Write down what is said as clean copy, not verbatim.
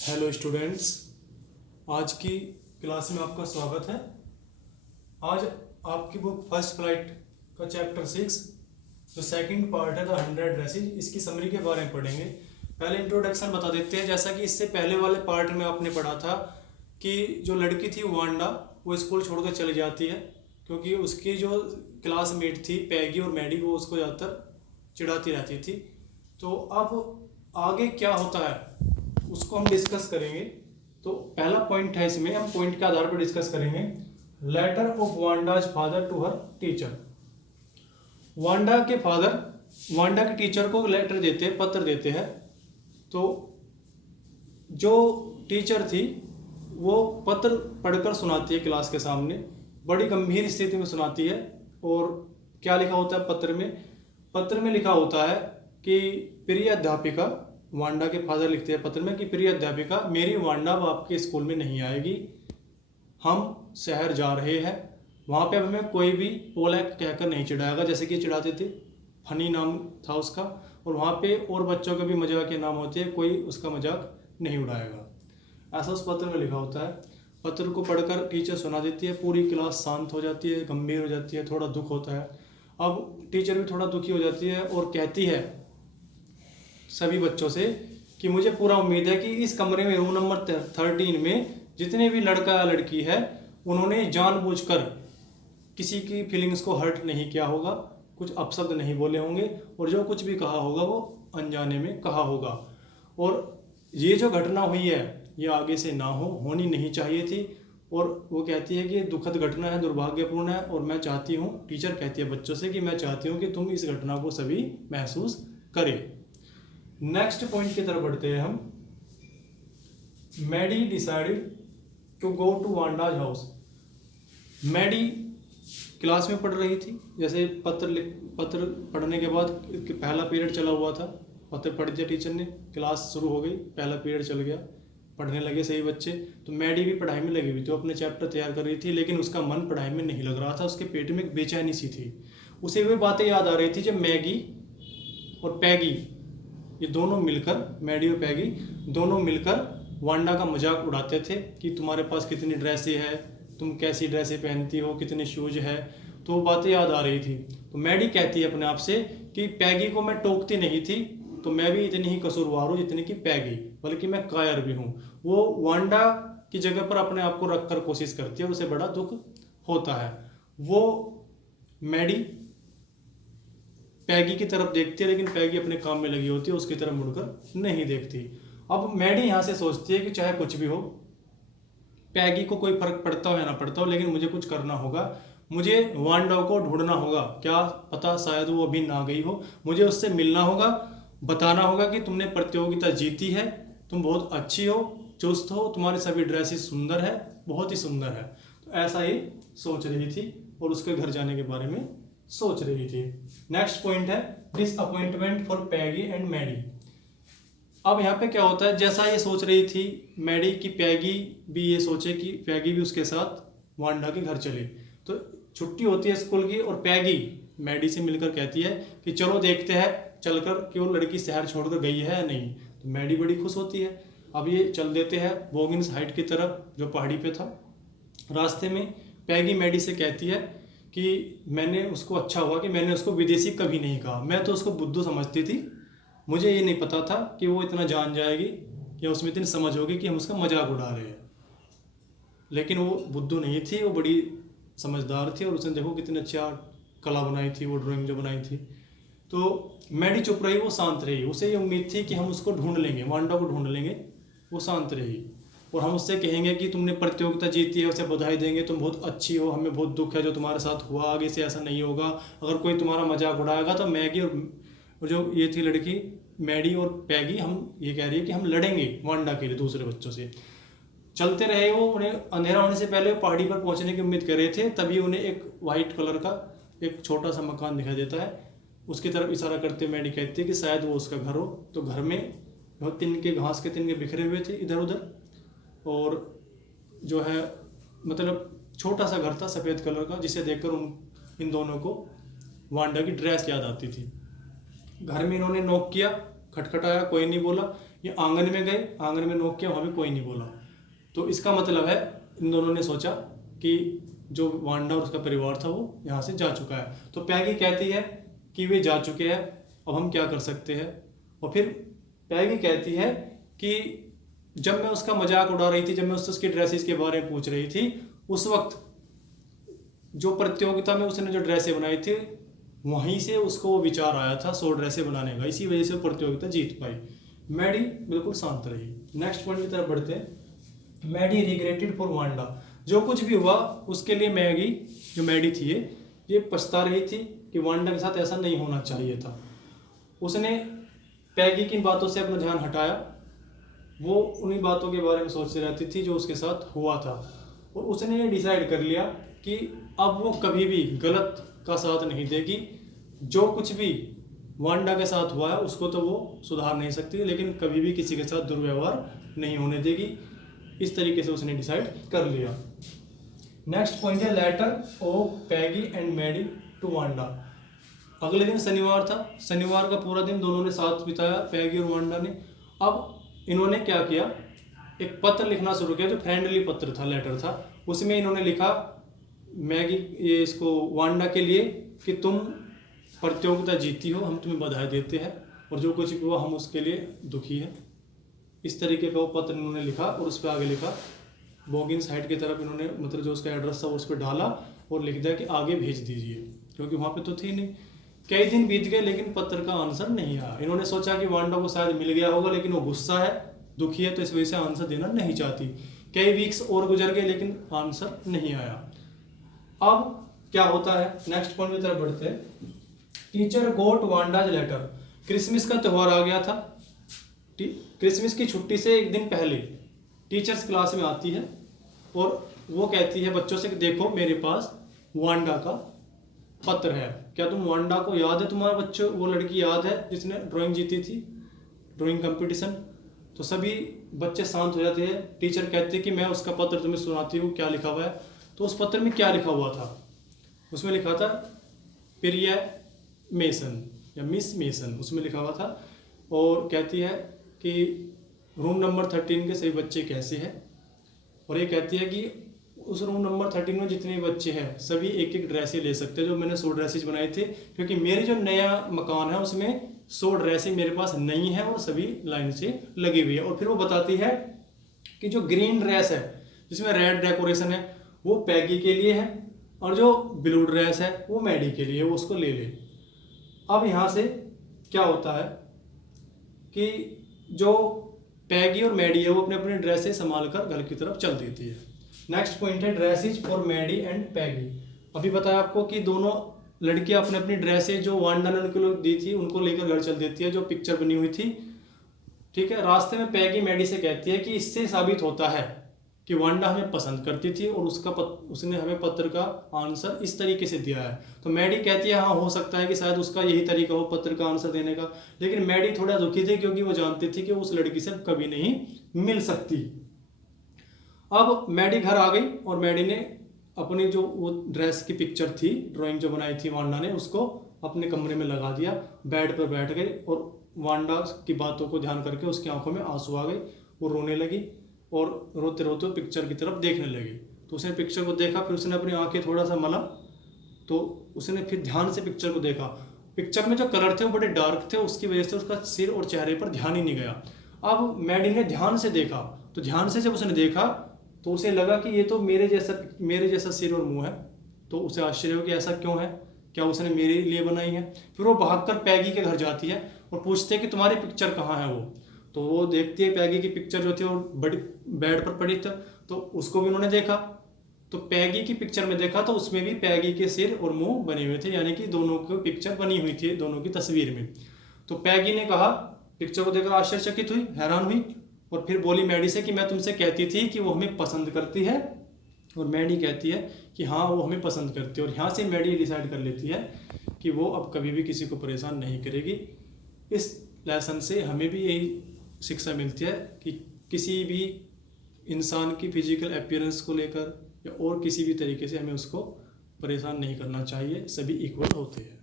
Hello students, आज की class में आपका स्वागत है। आज आपकी बुक फर्स्ट फ्लाइट का चैप्टर 6 जो सेकंड पार्ट है द 100 ड्रेसेज, इसकी समरी के बारे में पढ़ेंगे। पहले इंट्रोडक्शन बता देते हैं। जैसा कि इससे पहले वाले पार्ट में आपने पढ़ा था कि जो लड़की थी वांडा, वो स्कूल छोड़कर चली जाती है क्योंकि उसकी जो क्लासमेट थी पैगी और मैडी, वो उसको ज़्यादातर चिढ़ाती रहती थी। तो अब आगे क्या होता है उसको हम डिस्कस करेंगे। तो पहला पॉइंट है, इसमें हम पॉइंट के आधार पर डिस्कस करेंगे। Letter of Wanda's father to her teacher. Wanda के फादर वांडा के टीचर को लेटर देते हैं, पत्र देते हैं। तो जो टीचर थी वो पत्र पढ़कर सुनाती है क्लास के सामने, बड़ी गंभीर स्थिति में सुनाती है। और क्या लिखा होता है पत्र में? पत्र में लिखा होता है कि प्रिय अध्यापिका, वांडा के फादर लिखते हैं पत्र में कि प्रिय अध्यापिका, मेरी वांडा अब आपके स्कूल में नहीं आएगी। हम शहर जा रहे हैं, वहाँ पे अब हमें कोई भी पोलैक कहकर नहीं चिढ़ाएगा जैसे कि चिढ़ाते थे। फनी नाम था उसका। और वहाँ पे और बच्चों के भी मजाक के नाम होते हैं, कोई उसका मजाक नहीं उड़ाएगा, ऐसा उस पत्र में लिखा होता है। पत्र को पढ़कर टीचर सुना देती है, पूरी क्लास शांत हो जाती है, गंभीर हो जाती है, थोड़ा दुख होता है। अब टीचर भी थोड़ा दुखी हो जाती है और कहती है सभी बच्चों से कि मुझे पूरा उम्मीद है कि इस कमरे में रूम नंबर 13 में जितने भी लड़का या लड़की है उन्होंने जानबूझकर किसी की फीलिंग्स को हर्ट नहीं किया होगा, कुछ अपशब्द नहीं बोले होंगे, और जो कुछ भी कहा होगा वो अनजाने में कहा होगा। और ये जो घटना हुई है ये आगे से ना होनी नहीं चाहिए थी। और वो कहती है कि ये दुखद घटना है, दुर्भाग्यपूर्ण है, और मैं चाहती हूँ, टीचर कहती है बच्चों से कि मैं चाहती हूँ कि तुम इस घटना को सभी महसूस करें। नेक्स्ट पॉइंट की तरफ बढ़ते हैं हम। Maddie decided to go to Wanda's house. Maddie class में पढ़ रही थी, जैसे पत्र पढ़ने के बाद पहला पीरियड चला हुआ था, पत्र पढ़ दिया टीचर ने, क्लास शुरू हो गई, पहला पीरियड चल गया, पढ़ने लगे सही बच्चे। तो मैडी भी पढ़ाई में लगी हुई थी, अपने चैप्टर तैयार कर रही थी, लेकिन उसका मन पढ़ाई में नहीं लग रहा था, उसके पेट में एक बेचैनी सी थी। उसे वे बातें याद आ रही थी जब मैगी और पैगी, ये दोनों मिलकर, मैडी और पैगी दोनों मिलकर वांडा का मजाक उड़ाते थे कि तुम्हारे पास कितनी ड्रेसें है, तुम कैसी ड्रेसें पहनती हो, कितने शूज है। तो वो बातें याद आ रही थी। तो मैडी कहती है अपने आप से कि पैगी को मैं टोकती नहीं थी, तो मैं भी इतनी ही कसूरवार हूँ जितनी कि पैगी, बल्कि मैं कायर भी हूँ। वो वांडा की जगह पर अपने आप को रख कर कोशिश करती है, उसे बड़ा दुख होता है। वो मैडी पैगी की तरफ देखती है, लेकिन पैगी अपने काम में लगी होती है, उसकी तरफ मुड़कर नहीं देखती। अब मैडी यहाँ से सोचती है कि चाहे कुछ भी हो, पैगी को कोई फर्क पड़ता हो या ना पड़ता हो, लेकिन मुझे कुछ करना होगा, मुझे वांडा को ढूंढना होगा। क्या पता शायद वो अभी ना गई हो, मुझे उससे मिलना होगा, बताना होगा कि तुमने प्रतियोगिता जीती है, तुम बहुत अच्छी हो, चुस्त हो, तुम्हारी सभी ड्रेसेस सुंदर है, बहुत ही सुंदर है। तो ऐसा ही सोच रही थी और उसके घर जाने के बारे में सोच रही थी। नेक्स्ट पॉइंट है disappointment for Peggy and Maddy. अब यहाँ पे क्या होता है, जैसा ये सोच रही थी मैडी की, पैगी भी ये सोचे कि पैगी भी उसके साथ वांडा के घर चले। तो छुट्टी होती है स्कूल की और पैगी मैडी से मिलकर कहती है कि चलो देखते हैं चलकर कि वो लड़की शहर छोड़कर गई है या नहीं। तो मैडी बड़ी खुश होती है। अब ये चल देते हैं बोगिन्स हाइट की तरफ, जो पहाड़ी पे था। रास्ते में पैगी मैडी से कहती है कि मैंने उसको, अच्छा हुआ कि मैंने उसको विदेशी कभी नहीं कहा, मैं तो उसको बुद्धू समझती थी, मुझे ये नहीं पता था कि वो इतना जान जाएगी या उसमें इतनी समझ होगी कि हम उसका मजाक उड़ा रहे हैं। लेकिन वो बुद्धू नहीं थी, वो बड़ी समझदार थी, और उसने देखो कितनी अच्छा कला बनाई थी, वो ड्राइंग जो बनाई थी। तो मैडी चुप रही, वो शांत रही। उसे ये उम्मीद थी कि हम उसको ढूंढ लेंगे, वांडा को ढूंढ लेंगे। वो शांत रही और हम उससे कहेंगे कि तुमने प्रतियोगिता जीती है, उसे बधाई देंगे, तुम बहुत अच्छी हो, हमें बहुत दुख है जो तुम्हारे साथ हुआ, आगे से ऐसा नहीं होगा। अगर कोई तुम्हारा मजाक उड़ाएगा तो मैगी और जो ये थी लड़की मैडी और पैगी, हम ये कह रही है कि हम लड़ेंगे वांडा के लिए दूसरे बच्चों से। चलते रहे वो, उन्हें अंधेरा होने से पहले पहाड़ी पर पहुंचने की उम्मीद कर रहे थे, तभी उन्हें एक वाइट कलर का एक छोटा सा मकान दिखाई देता है। उसकी तरफ इशारा करते मैडी कहती है कि शायद वो उसका घर हो। तो घर में बहुत तिनके, घास के तिनके बिखरे हुए थे इधर उधर, और जो है मतलब छोटा सा घर था सफ़ेद कलर का, जिसे देखकर इन दोनों को वांडा की ड्रेस याद आती थी। घर में इन्होंने नॉक किया, खटखटाया, कोई नहीं बोला। ये आंगन में गए, आंगन में नोक किया, वहाँ भी कोई नहीं बोला। तो इसका मतलब है इन दोनों ने सोचा कि जो वांडा और उसका परिवार था वो यहाँ से जा चुका है। तो पैगी कहती है कि वे जा चुके हैं, अब हम क्या कर सकते हैं। और फिर पैगी कहती है कि जब मैं उसका मजाक उड़ा रही थी, जब मैं उससे उसकी ड्रेसेस के बारे में पूछ रही थी, उस वक्त जो प्रतियोगिता में उसने जो ड्रेसें बनाई थी वहीं से उसको वो विचार आया था 100 ड्रेसें बनाने का, इसी वजह से वो प्रतियोगिता जीत पाई। मैडी बिल्कुल शांत रही। नेक्स्ट पॉइंट की तरफ बढ़ते हैं। Maddy regretted for Wanda. जो कुछ भी हुआ उसके लिए मैगी, जो मैडी थी ये पछता रही थी कि वांडा के साथ ऐसा नहीं होना चाहिए था। उसने पैगी की बातों से अपना ध्यान हटाया, वो उन्हीं बातों के बारे में सोचती रहती थी जो उसके साथ हुआ था। और उसने ये डिसाइड कर लिया कि अब वो कभी भी गलत का साथ नहीं देगी। जो कुछ भी वांडा के साथ हुआ है उसको तो वो सुधार नहीं सकती, लेकिन कभी भी किसी के साथ दुर्व्यवहार नहीं होने देगी। इस तरीके से उसने डिसाइड कर लिया। नेक्स्ट पॉइंट है letter of Peggy and Maddy to Wanda. अगले दिन शनिवार था, शनिवार का पूरा दिन दोनों ने साथ बिताया, पैगी और वांडा ने। अब इन्होंने क्या किया, एक पत्र लिखना शुरू किया जो फ्रेंडली पत्र था, लेटर था। उसमें इन्होंने लिखा मैगी ये इसको वांडा के लिए कि तुम प्रतियोगिता जीती हो, हम तुम्हें बधाई देते हैं, और जो कुछ भी हुआ हम उसके लिए दुखी हैं। इस तरीके का वो पत्र इन्होंने लिखा और उस पर आगे लिखा बोगिन साइड की तरफ इन्होंने मतलब जो उसका एड्रेस था उस पर डाला और लिख दिया कि आगे भेज दीजिए, क्योंकि वहाँ पे तो थी नहीं। कई दिन बीत गए लेकिन पत्र का आंसर नहीं आया। इन्होंने सोचा कि वांडा को शायद मिल गया होगा, लेकिन वो गुस्सा है, दुखी है, तो इस वजह से आंसर देना नहीं चाहती। कई वीक्स और गुजर गए लेकिन आंसर नहीं आया। अब क्या होता है, नेक्स्ट पॉइंट की तरफ बढ़ते हैं। टीचर गोट वांडाज लेटर। क्रिसमस का त्यौहार आ गया था। क्रिसमस की छुट्टी से एक दिन पहले टीचर्स क्लास में आती है और वो कहती है बच्चों से कि देखो मेरे पास वांडा का पत्र है, क्या तुम वांडा को याद है, तुम्हारे बच्चों वो लड़की याद है जिसने ड्राइंग जीती थी, ड्राइंग कंपटीशन। तो सभी बच्चे शांत हो जाते हैं। टीचर कहते हैं कि मैं उसका पत्र तुम्हें सुनाती हूँ, क्या लिखा हुआ है। तो उस पत्र में क्या लिखा हुआ था, उसमें लिखा था प्रिया मेसन या मिस मेसन, उसमें लिखा हुआ था। और कहती है कि रूम नंबर 13 के सभी बच्चे कैसे हैं, और ये कहती है कि उस रूम नंबर 13 में जितने बच्चे हैं सभी एक एक ड्रेसें ले सकते हैं, जो मैंने 100 ड्रेसेज बनाए थे, क्योंकि मेरे जो नया मकान है उसमें 100 ड्रेसें मेरे पास नहीं है और सभी लाइन से लगी हुई है। और फिर वो बताती है कि जो ग्रीन ड्रेस है जिसमें रेड डेकोरेशन है वो पैगी के लिए है, और जो ब्लू ड्रेस है वो मैडी के लिए, वो उसको ले ले। अब यहाँ से क्या होता है कि जो पैगी और मैडी है वो अपने अपने ड्रेसेस संभाल कर घर की तरफ चल देती है। नेक्स्ट पॉइंट है ड्रेसेज फॉर मैडी एंड पैगी। अभी बताया आपको कि दोनों लड़कियां अपने अपनी ड्रेसेज जो वांडा ने उनको दी थी उनको लेकर घर चल देती है, जो पिक्चर बनी हुई थी। ठीक है, रास्ते में पैगी मैडी से कहती है कि इससे साबित होता है कि वांडा हमें पसंद करती थी और उसने हमें पत्र का आंसर इस तरीके से दिया है। तो मैडी कहती है हाँ हो सकता है कि शायद उसका यही तरीका हो पत्र का आंसर देने का, लेकिन मैडी थोड़ा दुखी थी क्योंकि वो जानती थी कि उस लड़की से कभी नहीं मिल सकती। अब मैडी घर आ गई और मैडी ने अपनी जो वो ड्रेस की पिक्चर थी, ड्राइंग जो बनाई थी वांडा ने, उसको अपने कमरे में लगा दिया, बेड पर बैठ गई और वांडा की बातों को ध्यान करके उसकी आंखों में आंसू आ गए। वो रोने लगी और रोते रोते पिक्चर की तरफ देखने लगी। तो उसने पिक्चर को देखा, फिर उसने अपनी आंखें थोड़ा सा मला, तो उसने फिर ध्यान से पिक्चर को देखा। पिक्चर में जो कलर थे वो बड़े डार्क थे, उसकी वजह से उसका सिर और चेहरे पर ध्यान ही नहीं गया। अब मैडी ने ध्यान से देखा, तो ध्यान से जब उसने देखा तो उसे लगा कि ये तो मेरे जैसा सिर और मुंह है। तो उसे आश्चर्य हो कि ऐसा क्यों है, क्या उसने मेरे लिए बनाई है। फिर वो भागकर पैगी के घर जाती है और पूछते है कि तुम्हारी पिक्चर कहाँ है वो। तो वो देखती है पैगी की पिक्चर जो थी वो बड़ी बेड पर पड़ी थी, तो उसको भी उन्होंने देखा। तो पैगी की पिक्चर में देखा तो उसमें भी पैगी के सिर और मुंह बने हुए थे, यानी कि दोनों की पिक्चर बनी हुई थी दोनों की तस्वीर में। तो पैगी ने कहा, पिक्चर को देखकर आश्चर्यचकित हुई, हैरान हुई, और फिर बोली मैडी से कि मैं तुमसे कहती थी कि वो हमें पसंद करती है। और मैडी कहती है कि हाँ वो हमें पसंद करती है। और यहाँ से मैडी डिसाइड कर लेती है कि वो अब कभी भी किसी को परेशान नहीं करेगी। इस लेसन से हमें भी यही शिक्षा मिलती है कि किसी भी इंसान की फिजिकल अपीयरेंस को लेकर या और किसी भी तरीके से हमें उसको परेशान नहीं करना चाहिए, सभी इक्वल होते हैं।